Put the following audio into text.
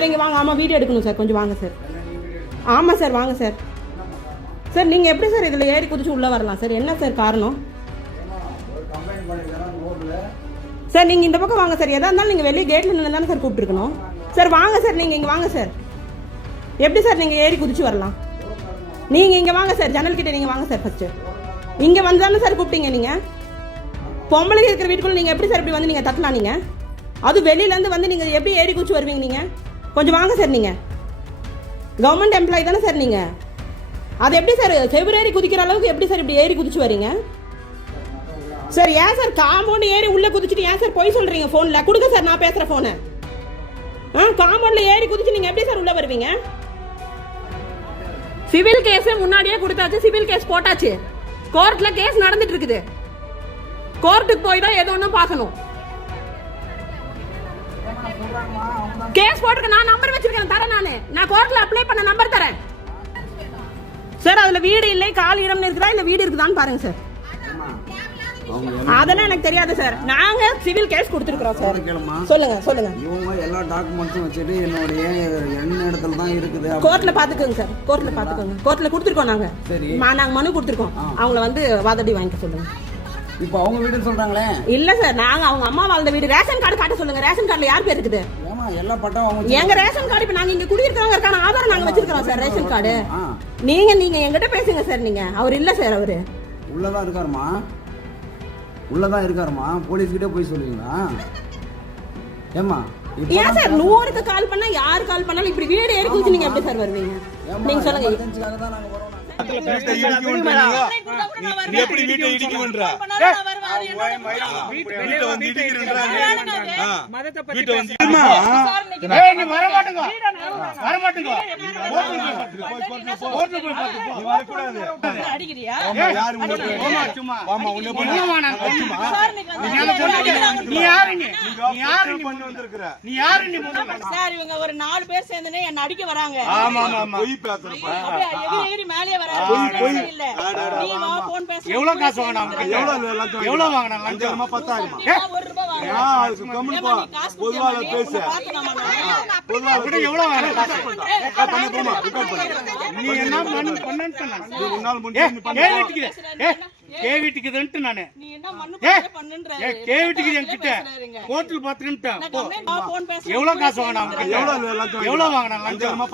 Sir இங்கே வாங்க. ஆமாம் வீடியோ எடுக்கணும் சார், கொஞ்சம் வாங்க சார். ஆமாம் சார், வாங்க சார். சார் நீங்கள் எப்படி சார் இதில் ஏறி குதிச்சு உள்ளே வரலாம் சார்? என்ன சார் காரணம்? சார் நீங்கள் இந்த பக்கம் வாங்க சார். எதாக இருந்தாலும் நீங்கள் வெளியே கேட்டில் நின்று தானே சார் கூப்பிட்டுருக்கணும். சார் வாங்க சார், நீங்கள் இங்கே வாங்க சார். எப்படி சார் நீங்கள் ஏறி குதிச்சு வரலாம்? நீங்கள் இங்கே வாங்க சார், ஜன்னல் கிட்டே நீங்கள் வாங்க சார். ஃபஸ்ட்டு இங்கே வந்து தானே சார் கூப்பிட்டீங்க நீங்கள்? பொம்பளை இருக்கிற வீட்டுக்குள்ளே நீங்கள் எப்படி சார் இப்படி வந்து நீங்கள் தட்டலாம்? நீங்கள் அது வெளியிலேருந்து வந்து நீங்கள் எப்படி ஏறி குதிச்சு வருவீங்க? நீங்கள் கொஞ்சம் வாங்க சார். நீங்கள் கவர்மெண்ட் எம்ப்ளாயி தானே சார் நீங்கள்? அது எப்படி சார் செவ்வரேறி குதிக்கிற அளவுக்கு எப்படி சார் இப்படி ஏறி குதிச்சு வரீங்க? சார் ஏன் சார் காம்பவுண்ட் ஏறி உள்ளே குதிச்சுட்டு ஏன் சார் போய் சொல்கிறீங்க ஃபோனில்? கொடுங்க சார், நான் பேசுகிற ஃபோனை. காம்பவுண்டில் ஏறி குதிச்சு நீங்கள் எப்படி சார் உள்ளே வருவீங்க? சிவில் கேஸு முன்னாடியே கொடுத்தாச்சு, சிவில் கேஸ் போட்டாச்சு, கோர்ட்டில் கேஸ் நடந்துட்டு இருக்குது. கோர்ட்டுக்கு போய் தான் எது ஒன்றும் பார்க்கணும். கேஸ் போட்டுக்க நான் நம்பர் வச்சிருக்கேன், தரேன். நான் கோர்ட்ல அப்ளை பண்ண நம்பர் தரேன் சார். அதுல வீடு இல்லை, கால் இடம் இருக்குதா இல்ல வீடு இருக்குதான்னு பாருங்க சார். அதெல்லாம் எனக்கு தெரியாது சார். நாங்க சிவில் கேஸ் கொடுத்துருக்கோம் சார். சொல்லுங்க சொல்லுங்க. இவங்க எல்லா டாக்குமெண்ட்ஸும் வச்சுட்டு என்னுடைய என்ன இடத்துல தான் இருக்குது. கோர்ட்ல பாத்துக்கோங்க சார், கோர்ட்ல பாத்துக்கோங்க. கோர்ட்ல கொடுத்துருக்கோம் நாங்க. சரி, நாங்க மனு கொடுத்துருக்கோம். அவங்கள வந்து வாதடி வாங்கிக்க சொல்லுங்க. இப்போ அவங்க வீடுன்னு சொல்றாங்களே. இல்ல சார், நாங்க அவங்க அம்மா வாழ்ந்த வீடு. ரேஷன் கார்டு காட்ட சொல்லுங்க. ரேஷன் கார்டுல யார் பேர் இருக்குது? எல்லா பட்டம் அவங்க. எங்க ரேஷன் கார்டு இப்ப நாங்க இங்க குடியிருக்கவங்க இருக்கான ஆதாரம் நாங்க வச்சிருக்கோம் சார். ரேஷன் கார்டு நீங்க எங்கிட்ட பேசுங்க சார். நீங்க அவர் இல்ல சார், அவரு உள்ளதான் இருக்காருமா, உள்ளதான் இருக்காருமா. போலீஸ் கிட்டே போய் சொல்லுவீங்களா? ஏமா ஏன் சார் 100க்கு கால் பண்ணா யார் கால் பண்ணாலும் இப்படி வீடு ஏறி குதிச்சு நீங்க எப்படி சார் வருவீங்க? நீங்க சொல்லுங்க. எப்படி வீட்டை இடிக்கும்ன்ற வீட்டை வந்து இடிக்கிறேன்றாங்க. வீட்டை வந்து நீ வர மாட்டேங்க, வர மாட்டேங்க. நீ வர கூடாது. அடிக்கிறியா? யாரு சும்மா ஆமா உன்னை நீ யாரு? நீ யாரு பண்ணி வந்திருக்கற? நீ யாரு? நீ சார் இவங்க ஒரு 4 பேர் சேர்ந்துனே என்ன அடிக்க வராங்க. ஆமா ஆமா போய் பேசுறப்ப எகிரி மேலே வராங்க. இல்ல நீ வா போன் பேச. எவ்வளவு காசு வாங்குனாங்க? எவ்வளவு வாங்குனாங்க? 5000 10,000 1 ரூபாய் வாங்குனாங்க. அதுக்கு கம்மி பா. பொதுவால பேசு. பொதுவால கூட எவ்வளவு வாங்குனாங்க? பண்ண போமா ரெக்கார்ட் பண்ணு. நீ என்ன பண்ணன்னு சொன்னா? நீ உன்னால முடிஞ்சு நீ பண்ணு. கேவிட்டிக்குதுன்னு நானு. நீ என்ன மண்ணு பண்ணுன்ற? கேவிட்டிக்கு என்கிட்ட கோர்ட்ல பாத்துக்கிட்டேன். போன் பேச. எவ்வளவு காசு வாங்குனாங்க? எவ்வளவு வாங்குனாங்க? 5000 10,000